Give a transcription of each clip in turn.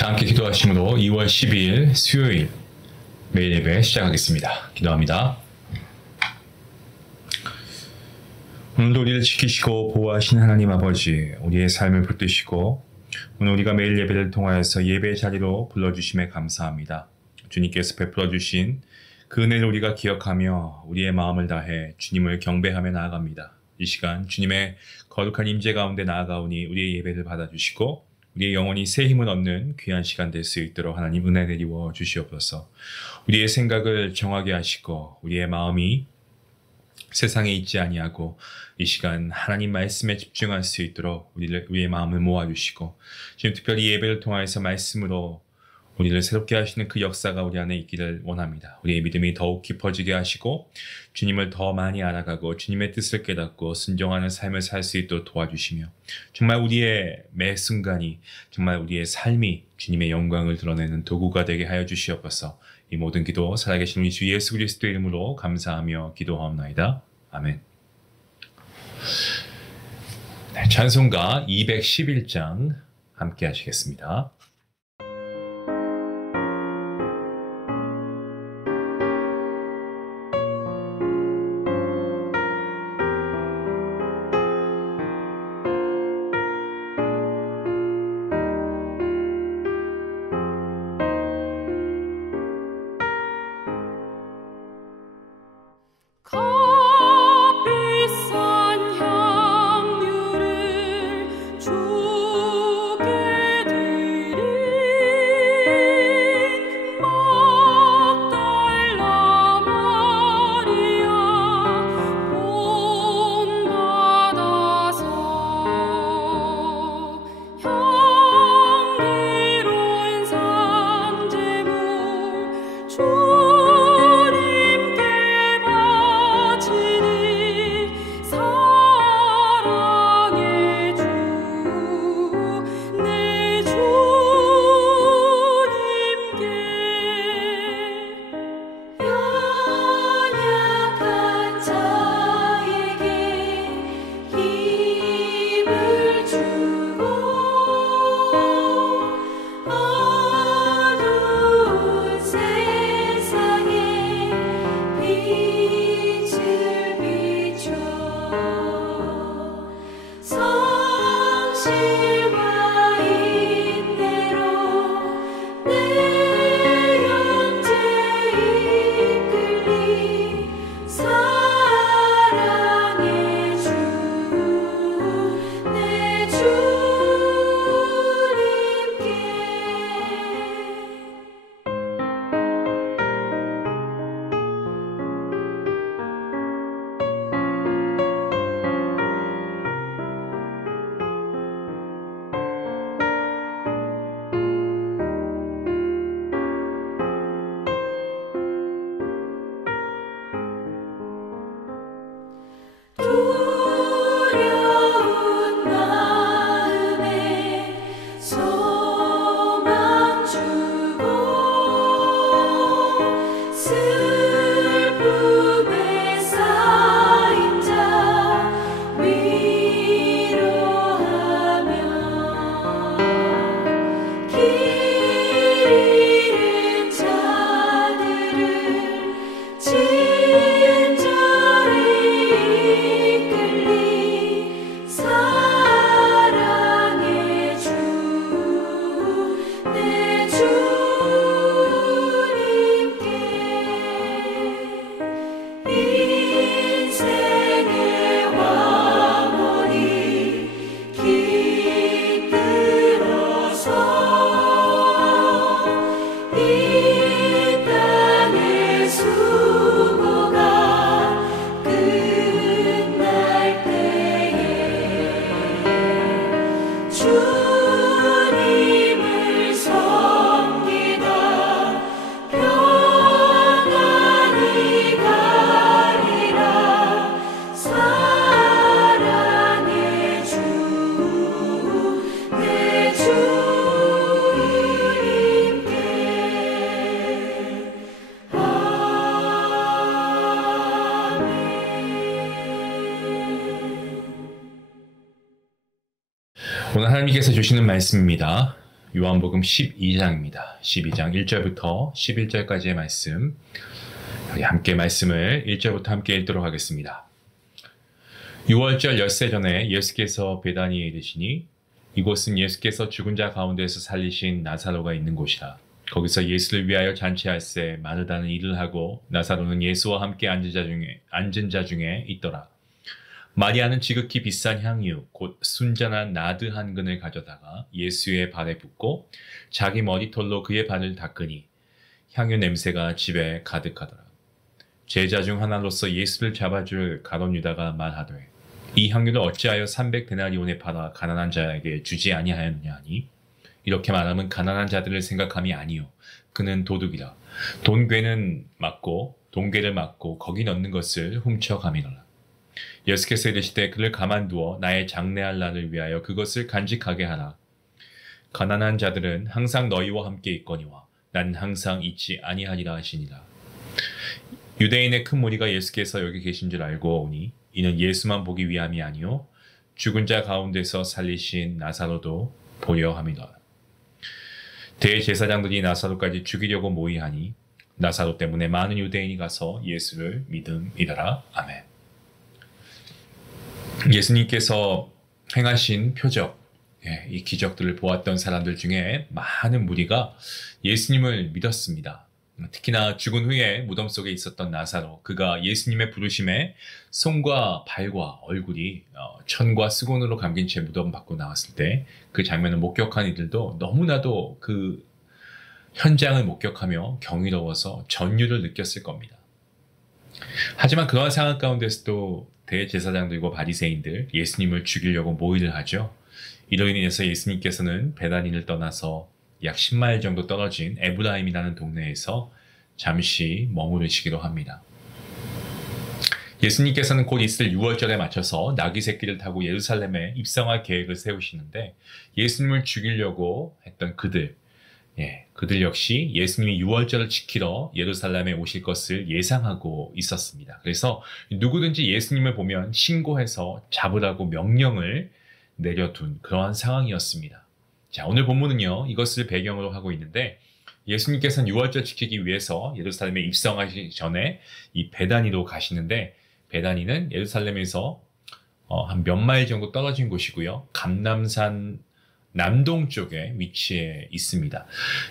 다 함께 기도하심으로 2월 12일 수요일 매일 예배 시작하겠습니다. 기도합니다. 오늘도 우리를 지키시고 보호하신 하나님 아버지, 우리의 삶을 붙드시고 오늘 우리가 매일 예배를 통하여서 예배 자리로 불러주심에 감사합니다. 주님께서 베풀어 주신 그 은혜를 우리가 기억하며 우리의 마음을 다해 주님을 경배하며 나아갑니다. 이 시간 주님의 거룩한 임재 가운데 나아가오니 우리의 예배를 받아주시고 우리의 영혼이 새 힘을 얻는 귀한 시간 될 수 있도록 하나님 은혜 내리워 주시옵소서. 우리의 생각을 정하게 하시고 우리의 마음이 세상에 있지 아니하고 이 시간 하나님 말씀에 집중할 수 있도록 우리의 마음을 모아주시고 지금 특별히 예배를 통해서 말씀으로 우리를 새롭게 하시는 그 역사가 우리 안에 있기를 원합니다. 우리의 믿음이 더욱 깊어지게 하시고 주님을 더 많이 알아가고 주님의 뜻을 깨닫고 순종하는 삶을 살 수 있도록 도와주시며 정말 우리의 매 순간이 정말 우리의 삶이 주님의 영광을 드러내는 도구가 되게 하여 주시옵소서. 이 모든 기도 살아계신 우리 주 예수 그리스도의 이름으로 감사하며 기도하옵나이다. 아멘. 네, 찬송가 211장 함께 하시겠습니다. 오늘 하나님께서 주시는 말씀입니다. 요한복음 12장입니다. 12장 1절부터 11절까지의 말씀. 우리 함께 말씀을 1절부터 함께 읽도록 하겠습니다. 6월절 엿새 전에 예수께서 베다니에 이르시니 이곳은 예수께서 죽은 자 가운데서 살리신 나사로가 있는 곳이라. 거기서 예수를 위하여 잔치할새 마르다는 일을 하고 나사로는 예수와 함께 앉은 자 중에 있더라. 마리아는 지극히 비싼 향유 곧 순전한 나드 한 근을 가져다가 예수의 발에 붓고 자기 머리털로 그의 발을 닦으니 향유 냄새가 집에 가득하더라. 제자 중 하나로서 예수를 잡아줄 가룟 유다가 말하되 이 향유를 어찌하여 300데나리온에 팔아 가난한 자에게 주지 아니하였느냐 하니 이렇게 말하면 가난한 자들을 생각함이 아니요 그는 도둑이라. 돈괴를 막고 거기 넣는 것을 훔쳐가미노라. 예수께서 이르시되 그를 가만두어 나의 장래할 날을 위하여 그것을 간직하게 하라. 가난한 자들은 항상 너희와 함께 있거니와 나는 항상 있지 아니하리라 하시니라. 유대인의 큰 무리가 예수께서 여기 계신 줄 알고 오니 이는 예수만 보기 위함이 아니요 죽은 자 가운데서 살리신 나사로도 보려 함이라. 대제사장들이 나사로까지 죽이려고 모의하니 나사로 때문에 많은 유대인이 가서 예수를 믿음이더라. 아멘. 예수님께서 행하신 표적, 이 기적들을 보았던 사람들 중에 많은 무리가 예수님을 믿었습니다. 특히나 죽은 후에 무덤 속에 있었던 나사로, 그가 예수님의 부르심에 손과 발과 얼굴이 천과 수건으로 감긴 채 무덤 밖으로 나왔을 때 그 장면을 목격한 이들도 너무나도 그 현장을 목격하며 경이로워서 전율을 느꼈을 겁니다. 하지만 그러한 상황 가운데서도 대제사장들과 바리새인들 예수님을 죽이려고 모의를 하죠. 이로 인해서 예수님께서는 베다니를 떠나서 약 10마일 정도 떨어진 에브라임이라는 동네에서 잠시 머무르시기로 합니다. 예수님께서는 곧 있을 6월절에 맞춰서 나귀 새끼를 타고 예루살렘에 입성할 계획을 세우시는데 예수님을 죽이려고 했던 그들 역시 예수님이 6월절을 지키러 예루살렘에 오실 것을 예상하고 있었습니다. 그래서 누구든지 예수님을 보면 신고해서 잡으라고 명령을 내려둔 그러한 상황이었습니다. 자, 오늘 본문은요, 이것을 배경으로 하고 있는데 예수님께서는 6월절 지키기 위해서 예루살렘에 입성하시기 전에 이 베다니로 가시는데 베다니는 예루살렘에서 한 몇 마일 정도 떨어진 곳이고요. 감람산 남동쪽에 위치해 있습니다.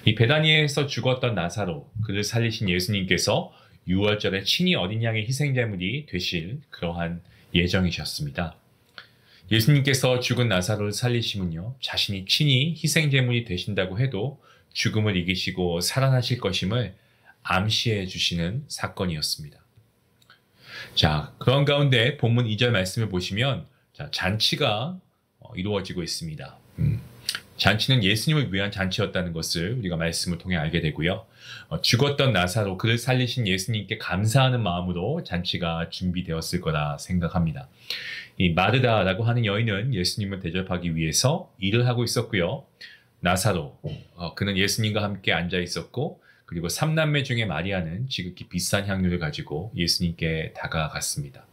이 베다니에서 죽었던 나사로, 그를 살리신 예수님께서 6월절에 친히 어린 양의 희생제물이 되실 그러한 예정이셨습니다. 예수님께서 죽은 나사로를 살리심은요, 자신이 친히 희생제물이 되신다고 해도 죽음을 이기시고 살아나실 것임을 암시해 주시는 사건이었습니다. 자, 그런 가운데 본문 2절 말씀을 보시면 잔치가 이루어지고 있습니다. 잔치는 예수님을 위한 잔치였다는 것을 우리가 말씀을 통해 알게 되고요. 죽었던 나사로, 그를 살리신 예수님께 감사하는 마음으로 잔치가 준비되었을 거라 생각합니다. 이 마르다라고 하는 여인은 예수님을 대접하기 위해서 일을 하고 있었고요. 나사로, 그는 예수님과 함께 앉아 있었고, 그리고 3남매 중에 마리아는 지극히 비싼 향유를 가지고 예수님께 다가갔습니다.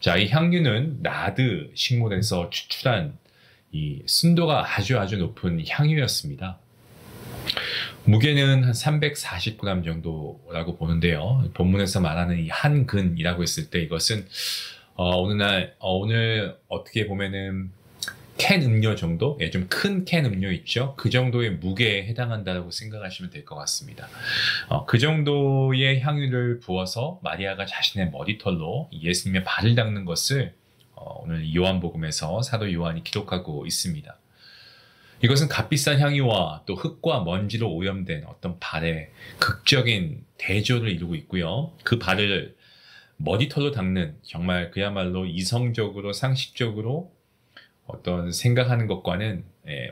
자, 이 향유는 나드 식물에서 추출한 이 순도가 아주 높은 향유였습니다. 무게는 한 340g 정도라고 보는데요. 본문에서 말하는 이 한 근이라고 했을 때 이것은 오늘 어떻게 보면은 캔 음료 정도, 좀 큰 캔 음료 있죠. 그 정도의 무게에 해당한다고 생각하시면 될 것 같습니다. 그 정도의 향유를 부어서 마리아가 자신의 머리털로 예수님의 발을 닦는 것을 오늘 요한복음에서 사도 요한이 기록하고 있습니다. 이것은 값비싼 향유와 또 흙과 먼지로 오염된 어떤 발의 극적인 대조를 이루고 있고요. 그 발을 머리털로 닦는, 정말 그야말로 이성적으로 상식적으로 어떤 생각하는 것과는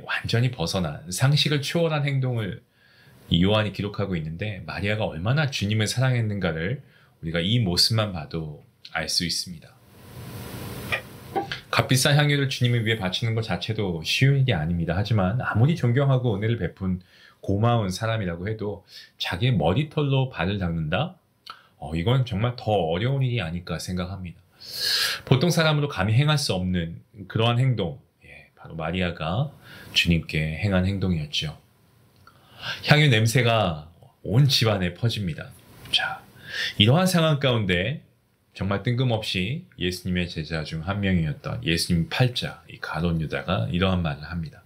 완전히 벗어난, 상식을 초월한 행동을 이 요한이 기록하고 있는데, 마리아가 얼마나 주님을 사랑했는가를 우리가 이 모습만 봐도 알 수 있습니다. 값비싼 향유를 주님을 위해 바치는 것 자체도 쉬운 일이 아닙니다. 하지만 아무리 존경하고 은혜를 베푼 고마운 사람이라고 해도 자기의 머리털로 발을 닦는다? 이건 정말 더 어려운 일이 아닐까 생각합니다. 보통 사람으로 감히 행할 수 없는 그러한 행동, 바로 마리아가 주님께 행한 행동이었죠. 향유 냄새가 온 집안에 퍼집니다. 자, 이러한 상황 가운데 정말 뜬금없이 예수님의 제자 중 한 명이었던 예수님 팔자 이 가룟 유다가 이러한 말을 합니다.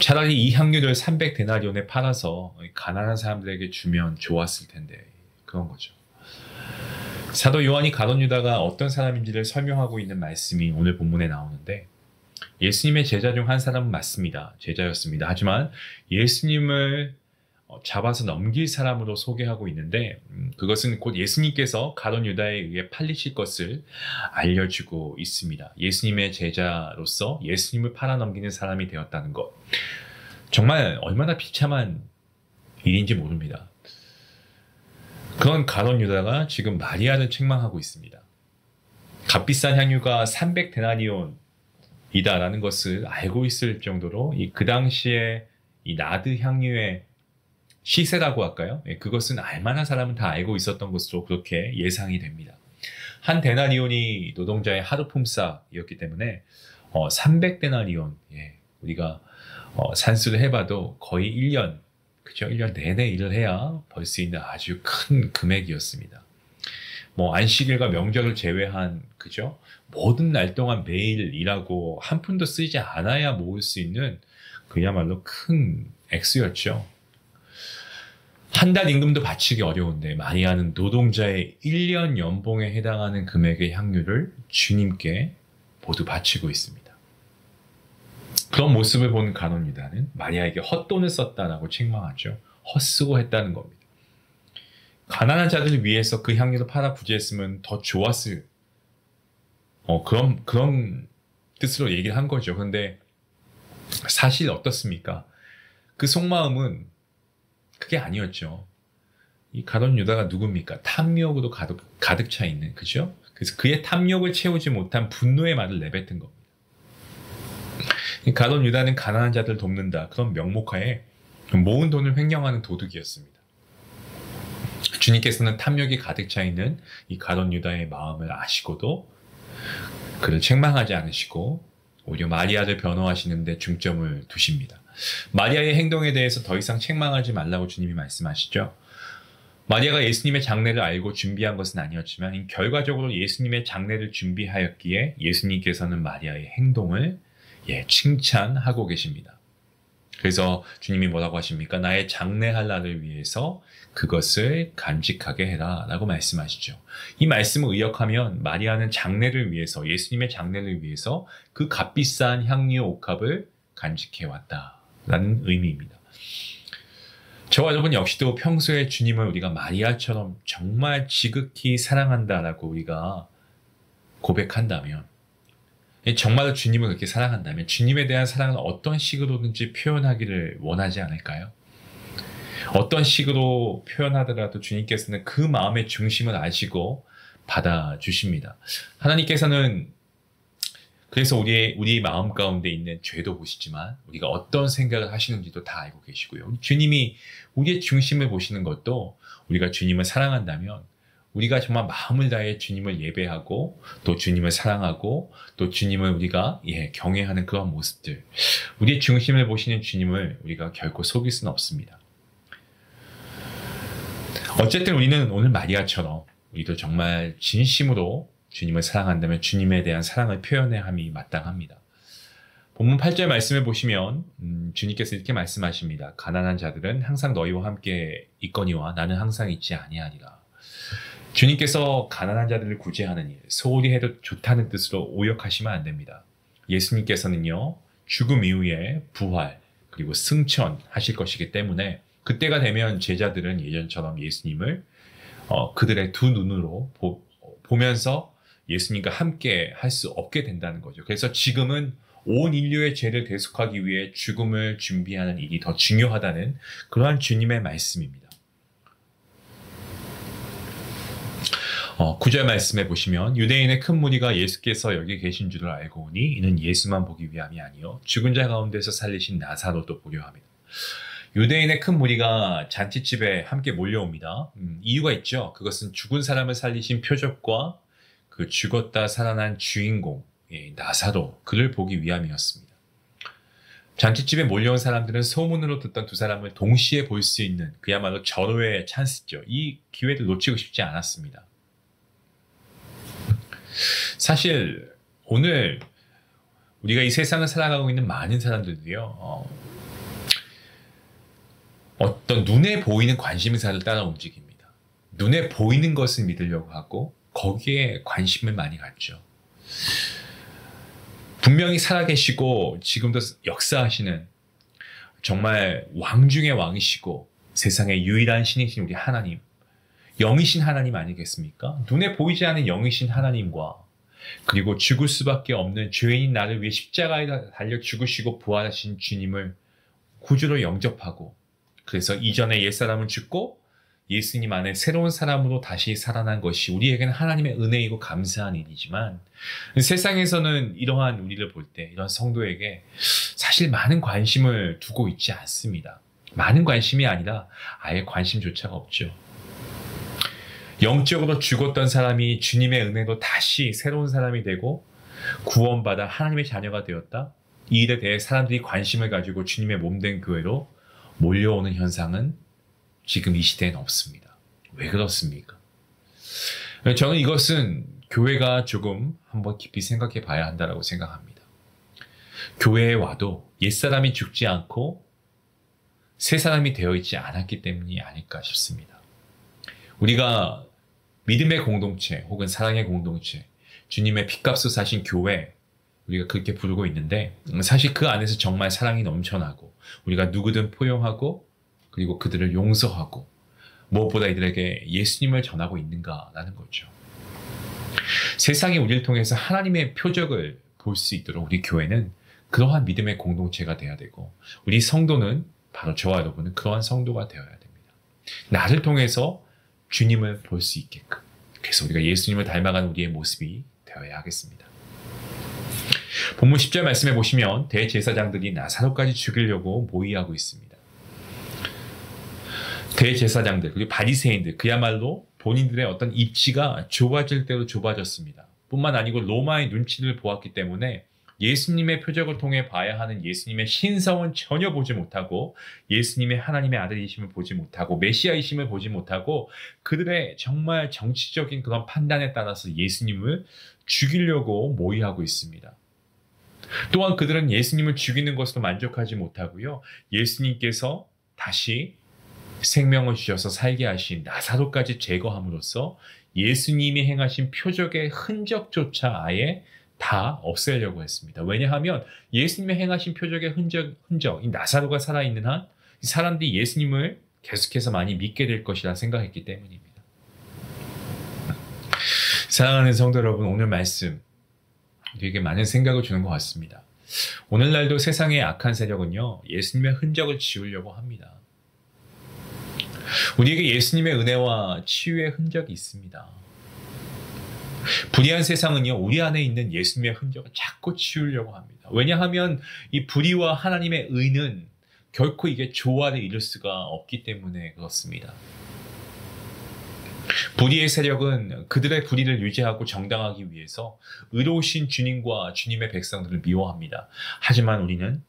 차라리 이 향유를 300데나리온에 팔아서 가난한 사람들에게 주면 좋았을 텐데, 그런 거죠. 사도 요한이 가룟 유다가 어떤 사람인지를 설명하고 있는 말씀이 오늘 본문에 나오는데, 예수님의 제자 중 한 사람은 맞습니다. 제자였습니다. 하지만 예수님을 잡아서 넘길 사람으로 소개하고 있는데, 그것은 곧 예수님께서 가룟 유다에 의해 팔리실 것을 알려주고 있습니다. 예수님의 제자로서 예수님을 팔아넘기는 사람이 되었다는 것. 정말 얼마나 비참한 일인지 모릅니다. 그런 가룟 유다가 지금 마리아를 책망하고 있습니다. 값비싼 향유가 300데나리온이다라는 것을 알고 있을 정도로 그 당시에 이 나드 향유의 시세라고 할까요? 그것은 알만한 사람은 다 알고 있었던 것으로 그렇게 예상이 됩니다. 한 데나리온이 노동자의 하루 품삯이었기 때문에 300데나리온, 우리가 산수를 해봐도 거의 1년, 그죠? 1년 내내 일을 해야 벌 수 있는 아주 큰 금액이었습니다. 안식일과 명절을 제외한, 그죠? 모든 날 동안 매일 일하고 한 푼도 쓰지 않아야 모을 수 있는 그야말로 큰 액수였죠. 한 달 임금도 바치기 어려운데 마리아는 노동자의 1년 연봉에 해당하는 금액의 향유를 주님께 모두 바치고 있습니다. 그런 모습을 본 가룟 유다는 마리아에게 헛돈을 썼다라고 책망하죠. 헛쓰고 했다는 겁니다. 가난한 자들을 위해서 그 향유를 팔아 부지했으면 더 좋았을 그런 뜻으로 얘기를 한 거죠. 그런데 사실 어떻습니까? 그 속마음은 그게 아니었죠. 이 가룟 유다가 누굽니까? 탐욕으로 가득 차 있는, 그죠? 그래서 그의 탐욕을 채우지 못한 분노의 말을 내뱉은 겁니다. 가룟 유다는 가난한 자들을 돕는다, 그런 명목하에 모은 돈을 횡령하는 도둑이었습니다. 주님께서는 탐욕이 가득 차 있는 이 가룟 유다의 마음을 아시고도 그를 책망하지 않으시고 오히려 마리아를 변호하시는 데 중점을 두십니다. 마리아의 행동에 대해서 더 이상 책망하지 말라고 주님이 말씀하시죠. 마리아가 예수님의 장례를 알고 준비한 것은 아니었지만 결과적으로 예수님의 장례를 준비하였기에 예수님께서는 마리아의 행동을 칭찬하고 계십니다. 그래서 주님이 뭐라고 하십니까? 나의 장례할 날을 위해서 그것을 간직하게 해라 라고 말씀하시죠. 이 말씀을 의역하면 마리아는 장례를 위해서, 예수님의 장례를 위해서 그 값비싼 향유 옥합을 간직해왔다라는 의미입니다. 저와 여러분 역시도 평소에 주님을 우리가 마리아처럼 정말 지극히 사랑한다라고 우리가 고백한다면, 정말로 주님을 그렇게 사랑한다면 주님에 대한 사랑을 어떤 식으로든지 표현하기를 원하지 않을까요? 어떤 식으로 표현하더라도 주님께서는 그 마음의 중심을 아시고 받아주십니다. 하나님께서는 그래서 우리 마음 가운데 있는 죄도 보시지만 우리가 어떤 생각을 하시는지도 다 알고 계시고요. 주님이 우리의 중심을 보시는 것도 우리가 주님을 사랑한다면 우리가 정말 마음을 다해 주님을 예배하고 또 주님을 사랑하고 또 주님을 우리가 경외하는 그런 모습들, 우리의 중심을 보시는 주님을 우리가 결코 속일 수는 없습니다. 어쨌든 우리는 오늘 마리아처럼 우리도 정말 진심으로 주님을 사랑한다면 주님에 대한 사랑을 표현해야 함이 마땅합니다. 본문 8절 말씀을 보시면 주님께서 이렇게 말씀하십니다. 가난한 자들은 항상 너희와 함께 있거니와 나는 항상 있지 아니하리라. 주님께서 가난한 자들을 구제하는 일, 소홀히 해도 좋다는 뜻으로 오역하시면 안 됩니다. 예수님께서는요, 죽음 이후에 부활 그리고 승천하실 것이기 때문에 그때가 되면 제자들은 예전처럼 예수님을 그들의 두 눈으로 보면서 예수님과 함께 할 수 없게 된다는 거죠. 그래서 지금은 온 인류의 죄를 대속하기 위해 죽음을 준비하는 일이 더 중요하다는 그러한 주님의 말씀입니다. 9절 말씀해 보시면 유대인의 큰 무리가 예수께서 여기 계신 줄을 알고 오니 이는 예수만 보기 위함이 아니요 죽은 자 가운데서 살리신 나사로도 보려 함이다. 유대인의 큰 무리가 잔치집에 함께 몰려옵니다. 이유가 있죠. 그것은 죽은 사람을 살리신 표적과 그 죽었다 살아난 주인공, 나사로 그를 보기 위함이었습니다. 잔치집에 몰려온 사람들은 소문으로 듣던 두 사람을 동시에 볼 수 있는 그야말로 절호의 찬스죠. 이 기회를 놓치고 싶지 않았습니다. 사실 오늘 우리가 이 세상을 살아가고 있는 많은 사람들도요, 어떤 눈에 보이는 관심사를 따라 움직입니다. 눈에 보이는 것을 믿으려고 하고 거기에 관심을 많이 갖죠. 분명히 살아계시고 지금도 역사하시는 정말 왕 중의 왕이시고 세상의 유일한 신이신 우리 하나님, 영이신 하나님 아니겠습니까? 눈에 보이지 않는 영이신 하나님과 그리고 죽을 수밖에 없는 죄인인 나를 위해 십자가에 달려 죽으시고 부활하신 주님을 구주로 영접하고, 그래서 이전에 옛사람은 죽고 예수님 안에 새로운 사람으로 다시 살아난 것이 우리에게는 하나님의 은혜이고 감사한 일이지만, 세상에서는 이러한 우리를 볼 때 이런 성도에게 사실 많은 관심을 두고 있지 않습니다. 많은 관심이 아니라 아예 관심조차가 없죠. 영적으로 죽었던 사람이 주님의 은혜로 다시 새로운 사람이 되고 구원받아 하나님의 자녀가 되었다. 이 일에 대해 사람들이 관심을 가지고 주님의 몸된 교회로 몰려오는 현상은 지금 이 시대에는 없습니다. 왜 그렇습니까? 저는 이것은 교회가 조금 한번 깊이 생각해 봐야 한다고 생각합니다. 교회에 와도 옛사람이 죽지 않고 새 사람이 되어 있지 않았기 때문이 아닐까 싶습니다. 우리가 믿음의 공동체 혹은 사랑의 공동체, 주님의 핏값을 사신 교회, 우리가 그렇게 부르고 있는데 사실 그 안에서 정말 사랑이 넘쳐나고 우리가 누구든 포용하고 그리고 그들을 용서하고 무엇보다 이들에게 예수님을 전하고 있는가라는 거죠. 세상이 우리를 통해서 하나님의 표적을 볼 수 있도록 우리 교회는 그러한 믿음의 공동체가 되어야 되고, 우리 성도는 바로 저와 여러분은 그러한 성도가 되어야 됩니다. 나를 통해서 주님을 볼 수 있게끔, 그래서 우리가 예수님을 닮아가는 우리의 모습이 되어야 하겠습니다. 본문 10절 말씀해 보시면 대제사장들이 나사로까지 죽이려고 모의하고 있습니다. 대제사장들 그리고 바리새인들, 그야말로 본인들의 어떤 입지가 좁아질 대로 좁아졌습니다. 뿐만 아니고 로마의 눈치를 보았기 때문에 예수님의 표적을 통해 봐야 하는 예수님의 신성은 전혀 보지 못하고, 예수님의 하나님의 아들이심을 보지 못하고, 메시아이심을 보지 못하고, 그들의 정말 정치적인 그런 판단에 따라서 예수님을 죽이려고 모의하고 있습니다. 또한 그들은 예수님을 죽이는 것으로 만족하지 못하고요, 예수님께서 다시 생명을 주셔서 살게 하신 나사로까지 제거함으로써 예수님이 행하신 표적의 흔적조차 아예 다 없애려고 했습니다. 왜냐하면 예수님의 행하신 표적의 흔적, 이 나사로가 살아있는 한 사람들이 예수님을 계속해서 많이 믿게 될 것이라 생각했기 때문입니다. 사랑하는 성도 여러분, 오늘 말씀 우리에게 많은 생각을 주는 것 같습니다. 오늘날도 세상의 악한 세력은요, 예수님의 흔적을 지우려고 합니다. 우리에게 예수님의 은혜와 치유의 흔적이 있습니다. 불의한 세상은요, 우리 안에 있는 예수님의 흔적을 자꾸 치우려고 합니다. 왜냐하면 이 불의와 하나님의 의는 결코 이게 조화를 이룰 수가 없기 때문에 그렇습니다. 불의의 세력은 그들의 불의를 유지하고 정당하기 위해서 의로우신 주님과 주님의 백성들을 미워합니다. 하지만 우리는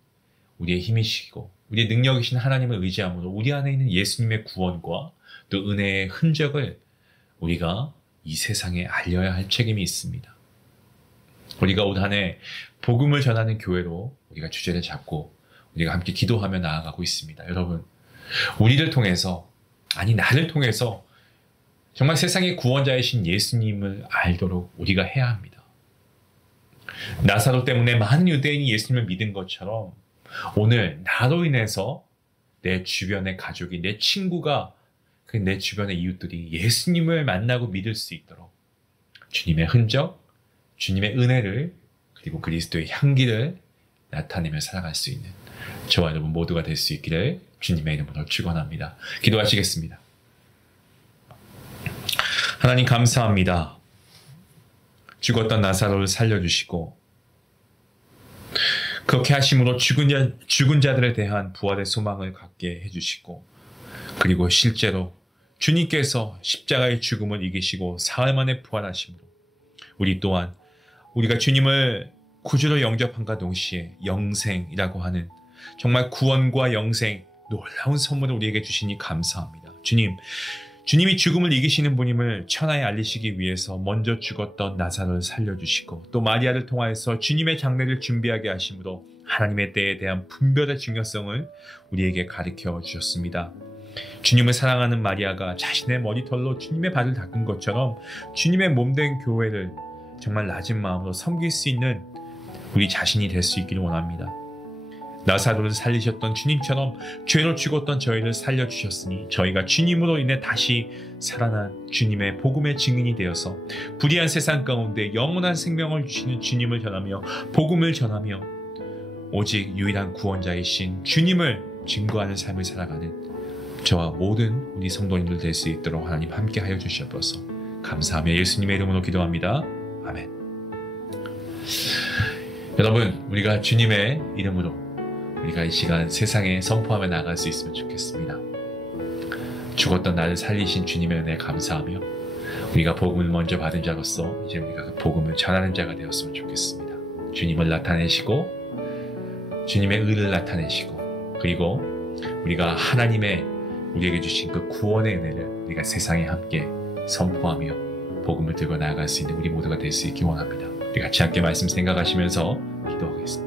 우리의 힘이시고 우리의 능력이신 하나님을 의지함으로 우리 안에 있는 예수님의 구원과 또 은혜의 흔적을 우리가 이 세상에 알려야 할 책임이 있습니다. 우리가 올 한 해 복음을 전하는 교회로 우리가 주제를 잡고 우리가 함께 기도하며 나아가고 있습니다. 여러분, 우리를 통해서, 아니 나를 통해서 정말 세상의 구원자이신 예수님을 알도록 우리가 해야 합니다. 나사로 때문에 많은 유대인이 예수님을 믿은 것처럼 오늘 나로 인해서 내 주변의 가족이, 내 친구가, 내 주변의 이웃들이 예수님을 만나고 믿을 수 있도록 주님의 흔적, 주님의 은혜를, 그리고 그리스도의 향기를 나타내며 살아갈 수 있는 저와 여러분 모두가 될 수 있기를 주님의 이름으로 축원합니다. 기도하시겠습니다. 하나님 감사합니다. 죽었던 나사로를 살려주시고 그렇게 하심으로 죽은 자들에 대한 부활의 소망을 갖게 해주시고, 그리고 실제로 주님께서 십자가의 죽음을 이기시고 사흘 만에 부활하심으로 우리 또한 우리가 주님을 구주를 영접함과 동시에 영생이라고 하는 정말 구원과 영생, 놀라운 선물을 우리에게 주시니 감사합니다. 주님이 죽음을 이기시는 분임을 천하에 알리시기 위해서 먼저 죽었던 나사로를 살려주시고 또 마리아를 통하여서 주님의 장례를 준비하게 하심으로 하나님의 때에 대한 분별의 중요성을 우리에게 가르쳐 주셨습니다. 주님을 사랑하는 마리아가 자신의 머리털로 주님의 발을 닦은 것처럼 주님의 몸된 교회를 정말 낮은 마음으로 섬길 수 있는 우리 자신이 될 수 있기를 원합니다. 나사로를 살리셨던 주님처럼 죄로 죽었던 저희를 살려주셨으니 저희가 주님으로 인해 다시 살아난 주님의 복음의 증인이 되어서 불의한 세상 가운데 영원한 생명을 주시는 주님을 전하며 복음을 전하며 오직 유일한 구원자이신 주님을 증거하는 삶을 살아가는 저와 모든 우리 성도님들 될 수 있도록 하나님 함께 하여 주시옵소서. 감사하며 예수님의 이름으로 기도합니다. 아멘. 여러분, 우리가 주님의 이름으로 우리가 이 시간 세상에 선포하며 나갈 수 있으면 좋겠습니다. 죽었던 나를 살리신 주님의 은혜에 감사하며 우리가 복음을 먼저 받은 자로서 이제 우리가 그 복음을 전하는 자가 되었으면 좋겠습니다. 주님을 나타내시고 주님의 의를 나타내시고 그리고 우리가 하나님의 우리에게 주신 그 구원의 은혜를 우리가 세상에 함께 선포하며 복음을 들고 나아갈 수 있는 우리 모두가 될 수 있기 원합니다. 우리 같이 함께 말씀 생각하시면서 기도하겠습니다.